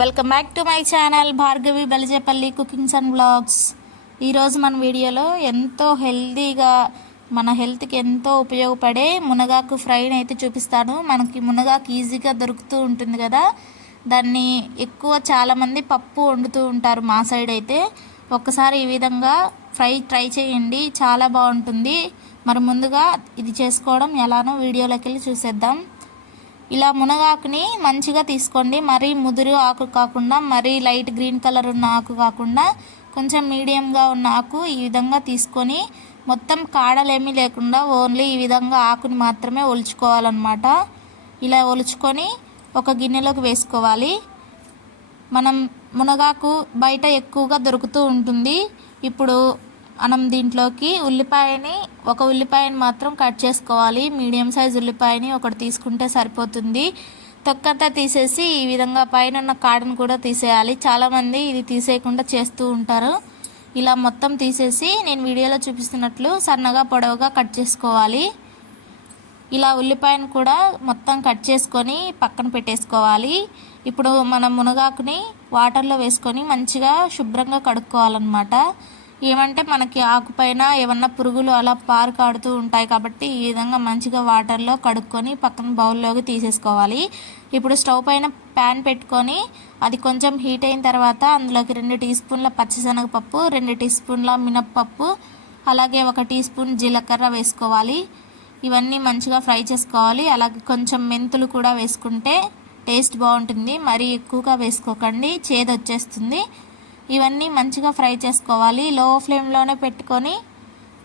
Welcome back to my channel Bhargavi Balijepalli cookings and blogs. ఈరోజు మన వీడియోలో ఎంతో హెల్తీగా మన హెల్త్కి ఎంతో ఉపయోగపడే మునగాకు ఫ్రైని అయితే చూపిస్తాను. మనకి మునగాకు ఈజీగా దొరుకుతూ ఉంటుంది కదా. దాన్ని ఎక్కువ చాలామంది పప్పు వండుతూ ఉంటారు మా సైడ్ అయితే. ఒక్కసారి ఈ విధంగా ఫ్రై ట్రై చేయండి. చాలా బాగుంటుంది. మరి ముందుగా ఇది చేసుకోవడం ఎలానో వీడియోలోకి వెళ్ళి చూసేద్దాం. ఇలా మునగాకుని మంచిగా తీసుకోండి. మరీ ముదురు ఆకు కాకుండా మరీ లైట్ గ్రీన్ కలర్ ఉన్న ఆకు కాకుండా కొంచెం మీడియంగా ఉన్న ఆకు ఈ విధంగా తీసుకొని మొత్తం కాడలేమీ లేకుండా ఓన్లీ ఈ విధంగా ఆకుని మాత్రమే ఒలుచుకోవాలన్నమాట. ఇలా ఒలుచుకొని ఒక గిన్నెలోకి వేసుకోవాలి. మనం మునగాకు బయట ఎక్కువగా దొరుకుతూ ఉంటుంది. ఇప్పుడు మనం దీంట్లోకి ఉల్లిపాయని ఒక ఉల్లిపాయని మాత్రం కట్ చేసుకోవాలి. మీడియం సైజ్ ఉల్లిపాయని ఒకటి తీసుకుంటే సరిపోతుంది. తొక్కంతా తీసేసి ఈ విధంగా పైన ఉన్న కాడను కూడా తీసేయాలి. చాలామంది ఇది తీసేయకుండా చేస్తూ ఉంటారు. ఇలా మొత్తం తీసేసి నేను వీడియోలో చూపిస్తున్నట్లు సన్నగా పొడవుగా కట్ చేసుకోవాలి. ఇలా ఉల్లిపాయను కూడా మొత్తం కట్ చేసుకొని పక్కన పెట్టేసుకోవాలి. ఇప్పుడు మనం మునగాకుని వాటర్లో వేసుకొని మంచిగా శుభ్రంగా కడుక్కోవాలన్నమాట. ఏమంటే మనకి ఆకుపైన ఏమన్నా పురుగులు అలా పారు కాడుతూ ఉంటాయి కాబట్టి ఈ విధంగా మంచిగా వాటర్లో కడుక్కొని పక్కన బౌల్లోకి తీసేసుకోవాలి. ఇప్పుడు స్టవ్ పైన ప్యాన్ పెట్టుకొని అది కొంచెం హీట్ అయిన తర్వాత అందులోకి రెండు టీ స్పూన్ల పచ్చిశనగపప్పు రెండు టీ స్పూన్ల మినప్పప్పు అలాగే ఒక టీ స్పూన్ జీలకర్ర వేసుకోవాలి. ఇవన్నీ మంచిగా ఫ్రై చేసుకోవాలి. అలాగే కొంచెం మెంతులు కూడా వేసుకుంటే టేస్ట్ బాగుంటుంది. మరీ ఎక్కువగా వేసుకోకండి. చేదు వచ్చేస్తుంది ఇవన్నీ మంచిగా ఫ్రై చేసుకోవాలి. లో ఫ్లేమ్లోనే పెట్టుకొని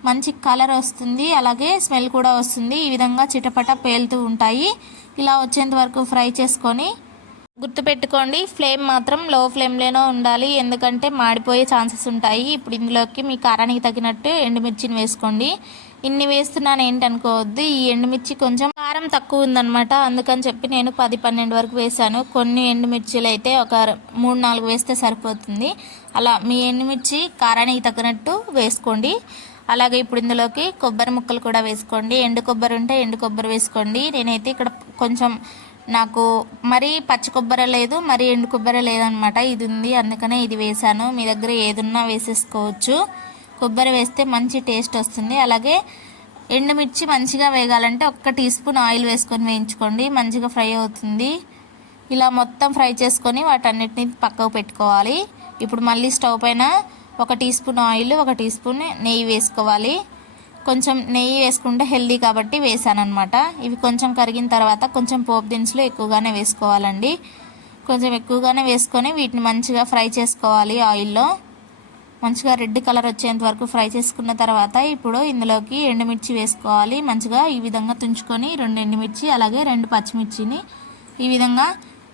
మంచి కలర్ వస్తుంది. అలాగే స్మెల్ కూడా వస్తుంది. ఈ విధంగా చిటపట పేలుతూ ఉంటాయి. ఇలా వచ్చేంత వరకు ఫ్రై చేసుకొని గుర్తుపెట్టుకోండి ఫ్లేమ్ మాత్రం లో ఫ్లేమ్లోనే ఉండాలి. ఎందుకంటే మాడిపోయే ఛాన్సెస్ ఉంటాయి. ఇప్పుడు ఇందులోకి మీ కారానికి తగినట్టు ఎండుమిర్చిని వేసుకోండి. ఇన్ని వేస్తున్నాను ఏంటనుకోవద్దు. ఈ ఎండుమిర్చి కొంచెం కారం తక్కువ ఉందన్నమాట. అందుకని చెప్పి నేను పది పన్నెండు వరకు వేసాను కొన్ని ఎండుమిర్చిలు అయితే ఒక మూడు నాలుగు వేస్తే సరిపోతుంది. అలా మీ ఎండుమిర్చి కారానికి తగినట్టు వేసుకోండి. అలాగే ఇప్పుడు ఇందులోకి కొబ్బరి ముక్కలు కూడా వేసుకోండి. ఎండు కొబ్బరి ఉంటే ఎండు కొబ్బరి వేసుకోండి. నేనైతే ఇక్కడ కొంచెం నాకు మరీ పచ్చి కొబ్బరి లేదు మరీ ఎండు కొబ్బరి లేదనమాట. ఇది ఉంది అందుకనే ఇది వేసాను మీ దగ్గర ఏదున్నా వేసేసుకోవచ్చు. కొబ్బరి వేస్తే మంచి టేస్ట్ వస్తుంది. అలాగే ఎండుమిర్చి మంచిగా వేగాలంటే ఒక్క టీ స్పూన్ ఆయిల్ వేసుకొని వేయించుకోండి. మంచిగా ఫ్రై అవుతుంది. ఇలా మొత్తం ఫ్రై చేసుకొని వాటన్నిటిని పక్కకు పెట్టుకోవాలి. ఇప్పుడు మళ్ళీ స్టవ్ పైన ఒక టీ స్పూన్ ఆయిల్ ఒక టీ స్పూన్ నెయ్యి వేసుకోవాలి. కొంచెం నెయ్యి వేసుకుంటే హెల్దీ కాబట్టి వేసాను అనమాట ఇవి కొంచెం కరిగిన తర్వాత కొంచెం పోపు దినుసులు ఎక్కువగానే వేసుకోవాలండి. కొంచెం ఎక్కువగానే వేసుకొని వీటిని మంచిగా ఫ్రై చేసుకోవాలి ఆయిల్లో. మంచిగా రెడ్ కలర్ వచ్చేంత వరకు ఫ్రై చేసుకున్న తర్వాత ఇప్పుడు ఇందులోకి ఎండుమిర్చి వేసుకోవాలి. మంచిగా ఈ విధంగా తుంచుకొని రెండు ఎండుమిర్చి అలాగే రెండు పచ్చిమిర్చిని ఈ విధంగా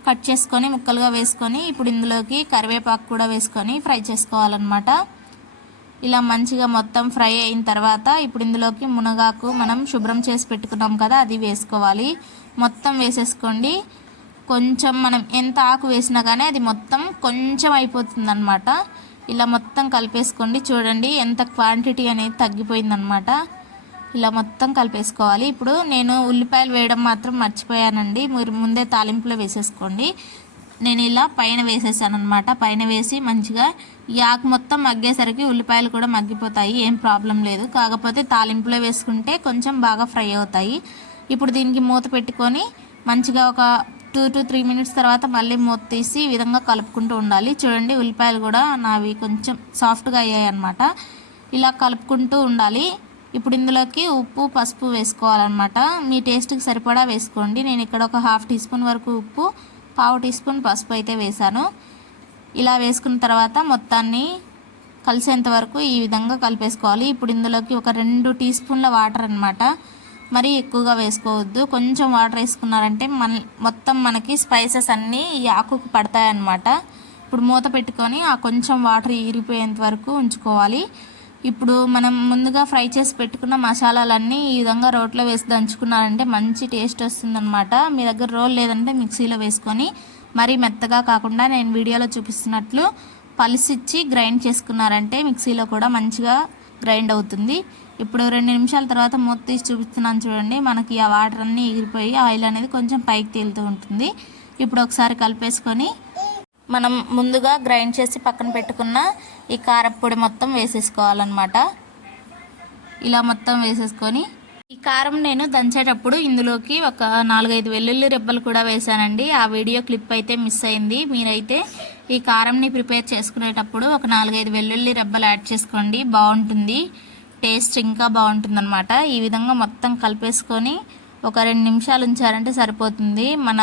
కట్ చేసుకొని ముక్కలుగా వేసుకొని ఇప్పుడు ఇందులోకి కరివేపాకు కూడా వేసుకొని ఫ్రై చేసుకోవాలన్నమాట. ఇలా మంచిగా మొత్తం ఫ్రై అయిన తర్వాత ఇప్పుడు ఇందులోకి మునగాకు మనం శుభ్రం చేసి పెట్టుకున్నాం కదా అది వేసుకోవాలి. మొత్తం వేసేసుకోండి. కొంచెం మనం ఎంత ఆకు వేసినా కానీ అది మొత్తం కొంచెం అయిపోతుంది అనమాట ఇలా మొత్తం కలిపేసుకోండి. చూడండి ఎంత క్వాంటిటీ అనేది తగ్గిపోయిందనమాట ఇలా మొత్తం కలిపేసుకోవాలి. ఇప్పుడు నేను ఉల్లిపాయలు వేయడం మాత్రం మర్చిపోయానండి. మీరు ముందే తాలింపులో వేసేసుకోండి. నేను ఇలా పైన వేసేసాను అనమాట పైన వేసి మంచిగా యాక్ మొత్తం మగ్గేసరికి ఉల్లిపాయలు కూడా మగ్గిపోతాయి. ఏం ప్రాబ్లం లేదు. కాకపోతే తాలింపులో వేసుకుంటే కొంచెం బాగా ఫ్రై అవుతాయి. ఇప్పుడు దీనికి మూత పెట్టుకొని మంచిగా ఒక టూ టు త్రీ మినిట్స్ తర్వాత మళ్ళీ మూత తీసి ఈ విధంగా కలుపుకుంటూ ఉండాలి. చూడండి ఉల్లిపాయలు కూడా నావి కొంచెం సాఫ్ట్గా అయ్యాయి అనమాట ఇలా కలుపుకుంటూ ఉండాలి. ఇప్పుడు ఇందులోకి ఉప్పు పసుపు వేసుకోవాలన్నమాట. మీ టేస్ట్కి సరిపడా వేసుకోండి. నేను ఇక్కడ ఒక హాఫ్ టీ స్పూన్ వరకు ఉప్పు పావు టీ స్పూన్ పసుపు అయితే వేసాను ఇలా వేసుకున్న తర్వాత మొత్తాన్ని కలిసేంత వరకు ఈ విధంగా కలిపేసుకోవాలి. ఇప్పుడు ఇందులోకి ఒక రెండు టీ స్పూన్ల వాటర్ అనమాట మరీ ఎక్కువగా వేసుకోవద్దు. కొంచెం వాటర్ వేసుకున్నారంటే మన మొత్తం మనకి స్పైసెస్ అన్నీ ఈ ఆకుకు పడతాయన్నమాట. ఇప్పుడు మూత పెట్టుకొని ఆ కొంచెం వాటర్ ఇరిపోయేంత వరకు ఉంచుకోవాలి. ఇప్పుడు మనం ముందుగా ఫ్రై చేసి పెట్టుకున్న మసాలాలన్నీ ఈ విధంగా రోట్లో వేసి దంచుకున్నారంటే మంచి టేస్ట్ వస్తుందన్నమాట. మీ దగ్గర రోల్ లేదంటే మిక్సీలో వేసుకొని మరీ మెత్తగా కాకుండా నేను వీడియోలో చూపిస్తున్నట్లు పలిసిచ్చి గ్రైండ్ చేసుకున్నారంటే మిక్సీలో కూడా మంచిగా గ్రైండ్ అవుతుంది. ఇప్పుడు రెండు నిమిషాల తర్వాత మూత తీసి చూపిస్తున్నాను చూడండి. మనకి ఆ వాటర్ అన్నీ ఎగిరిపోయి ఆయిల్ అనేది కొంచెం పైకి తేలుతూ ఉంటుంది. ఇప్పుడు ఒకసారి కలిపేసుకొని మనం ముందుగా గ్రైండ్ చేసి పక్కన పెట్టుకున్న ఈ కారపొడి మొత్తం వేసేసుకోవాలన్నమాట. ఇలా మొత్తం వేసేసుకొని ఈ కారం నేను దంచేటప్పుడు ఇందులోకి ఒక నాలుగైదు వెల్లుల్లి రెబ్బలు కూడా వేసానండి ఆ వీడియో క్లిప్ అయితే మిస్ అయింది. మీరైతే ఈ కారంని ప్రిపేర్ చేసుకునేటప్పుడు ఒక నాలుగైదు వెల్లుల్లి రెబ్బలు యాడ్ చేసుకోండి. బాగుంటుంది. టేస్ట్ ఇంకా బాగుంటుందన్నమాట. ఈ విధంగా మొత్తం కలిపేసుకొని ఒక రెండు నిమిషాలు ఉంచారంటే సరిపోతుంది. మన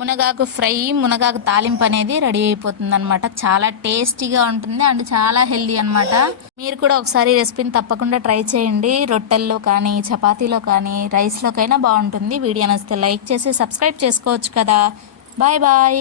మునగాకు ఫ్రై మునగాకు తాలింపు అనేది రెడీ అయిపోతుంది అనమాట చాలా టేస్టీగా ఉంటుంది అండ్ చాలా హెల్దీ అన్నమాట. మీరు కూడా ఒకసారి రెసిపీని తప్పకుండా ట్రై చేయండి. రొట్టెల్లో కానీ చపాతీలో కానీ రైస్లోకైనా బాగుంటుంది. వీడియో నచ్చితే లైక్ చేసి సబ్స్క్రైబ్ చేసుకోవచ్చు కదా. Bye bye.